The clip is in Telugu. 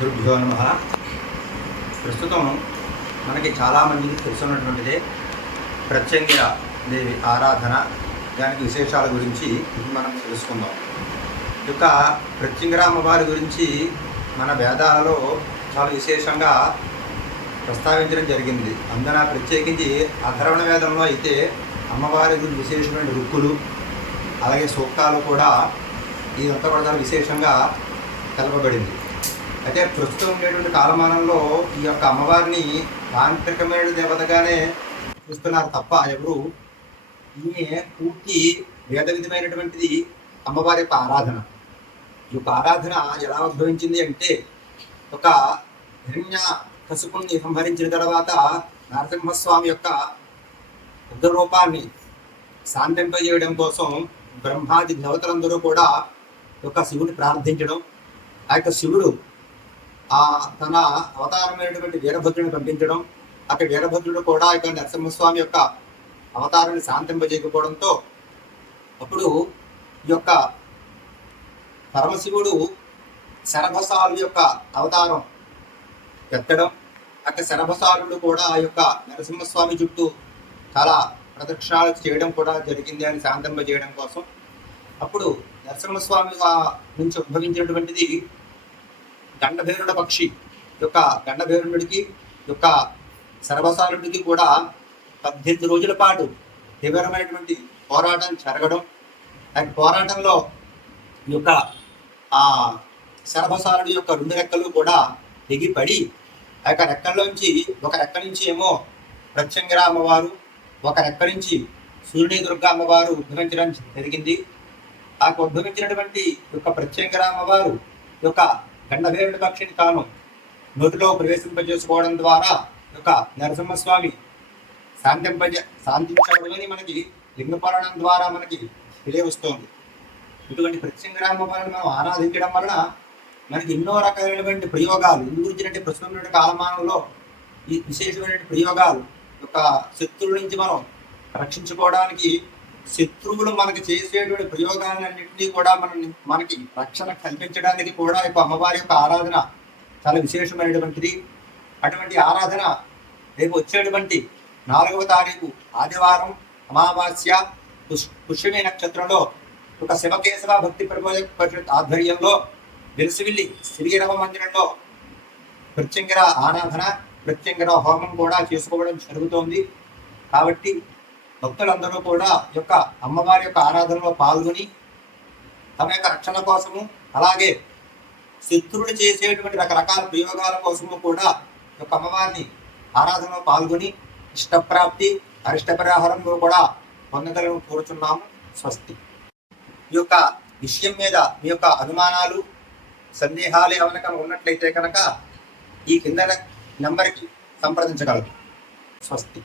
గురుభ్యో నమ. ప్రస్తుతం మనకి చాలామందికి తెలుసున్నటువంటిదే ప్రత్యంగిర దేవి ఆరాధన దానికి విశేషాల గురించి మనం తెలుసుకుందాం. ఇక యొక్క ప్రత్యంగిర అమ్మవారి గురించి మన వేదాలలో చాలా విశేషంగా ప్రస్తావించడం జరిగింది. అందున ప్రత్యేకించి అధర్వణ వేదంలో అయితే అమ్మవారి గురించి విశేషమైన రుక్కులు అలాగే సూక్తాలు కూడా ఇదంతా కూడా విశేషంగా తెలపబడింది. అయితే ప్రస్తుతం ఉండేటువంటి కాలమానంలో ఈ యొక్క అమ్మవారిని తాంత్రికమైన దేవతగానే చూస్తున్నారు తప్ప ఎవరు. ఈమె పూర్తి వేద విధమైనటువంటిది అమ్మవారి యొక్క ఆరాధన. ఈ యొక్క ఆరాధన ఎలా ఉద్భవించింది అంటే ఒక హిరణ్య కసుకుని సంహరించిన తర్వాత నరసింహస్వామి యొక్క ఉగ్ర రూపాన్ని శాంతింపజేయడం కోసం బ్రహ్మాది దేవతలందరూ కూడా యొక్క శివుని ప్రార్థించడం. ఆ యొక్క శివుడు ఆ తన అవతారమైనటువంటి వీరభద్రుని పంపించడం అక్కడ వీరభద్రుడు కూడా ఇక్కడ నరసింహస్వామి యొక్క అవతారాన్ని శాంతింపజేయకపోవడంతో అప్పుడు ఈ యొక్క పరమశివుడు శరభసాలు యొక్క అవతారం ఎత్తడం అక్కడ శరభసాలుడు కూడా ఆ యొక్క నరసింహస్వామి చుట్టూ చాలా ప్రదక్షిణాలు చేయడం కూడా జరిగింది అని శాంతింపజేయడం కోసం. అప్పుడు నరసింహస్వామి నుంచి ఉద్భవించినటువంటిది గండభేరుడ పక్షి యొక్క గండభేరుడికి యొక్క సర్వసారుడికి కూడా పద్దెనిమిది రోజుల పాటు తీవ్రమైనటువంటి పోరాటం జరగడం. ఆయన పోరాటంలో ఈ యొక్క ఆ సర్వసారుడి యొక్క రెండు రెక్కలు కూడా ఎగిపడి ఆ యొక్క రెక్కల్లోంచి ఒక రెక్క నుంచి ఏమో ప్రత్యంగర అమ్మవారు ఒక రెక్క నుంచి సూర్యుని దుర్గా అమ్మవారు ఉద్భవించడం జరిగింది. ఆ ఉద్భవించినటువంటి యొక్క ప్రత్యంగర అమ్మవారు యొక్క గండభేరుడి పక్షిని తాను నోటిలో ప్రవేశింపజేసుకోవడం ద్వారా యొక్క నరసింహస్వామి శాంతింపజ శాంతించడం మనకి లింగ ద్వారా మనకి తెలియవస్తోంది. ఇటువంటి ప్రత్యంగరామవారిని మనం ఆరాధించడం వలన మనకి ఎన్నో రకాలైనటువంటి ప్రయోగాలు ఇందు గురించినటువంటి ప్రస్తుతమైన కాలమానంలో ఈ విశేషమైన ప్రయోగాలు యొక్క శత్రువుల నుంచి మనం రక్షించుకోవడానికి శత్రువులు మనకి చేసేటువంటి ప్రయోగాలన్నింటినీ కూడా మన మనకి రక్షణ కల్పించడానికి కూడా ఇప్పుడు అమ్మవారి యొక్క ఆరాధన చాలా విశేషమైనటువంటిది. అటువంటి ఆరాధన రేపు వచ్చేటువంటి నాలుగవ తారీఖు ఆదివారం అమావాస్య పుష్ పుష్యమి నక్షత్రంలో ఒక శివకేశవ భక్తి ప్రబోధ పరిషత్ ఆధ్వర్యంలో వెలుసువిల్లి శ్రీరవ మందిరంలో ప్రత్యంగర ఆరాధన ప్రత్యంగర హోమం కూడా చేసుకోవడం జరుగుతోంది. కాబట్టి భక్తులందరూ కూడా ఈ యొక్క అమ్మవారి యొక్క ఆరాధనలో పాల్గొని తమ యొక్క రక్షణ కోసము అలాగే శత్రువులు చేసేటువంటి రకరకాల ప్రయోగాల కోసము కూడా ఈ యొక్క అమ్మవారిని ఆరాధనలో పాల్గొని ఇష్టప్రాప్తి అరిష్ట పరిహారంలో కూడా పొందగలను కోరుచున్నాము. స్వస్తి. ఈ యొక్క విషయం మీద మీ యొక్క అనుమానాలు సందేహాలు ఏమైనా కనుక ఉన్నట్లయితే కనుక ఈ కింద నెంబర్కి సంప్రదించగలరు. స్వస్తి.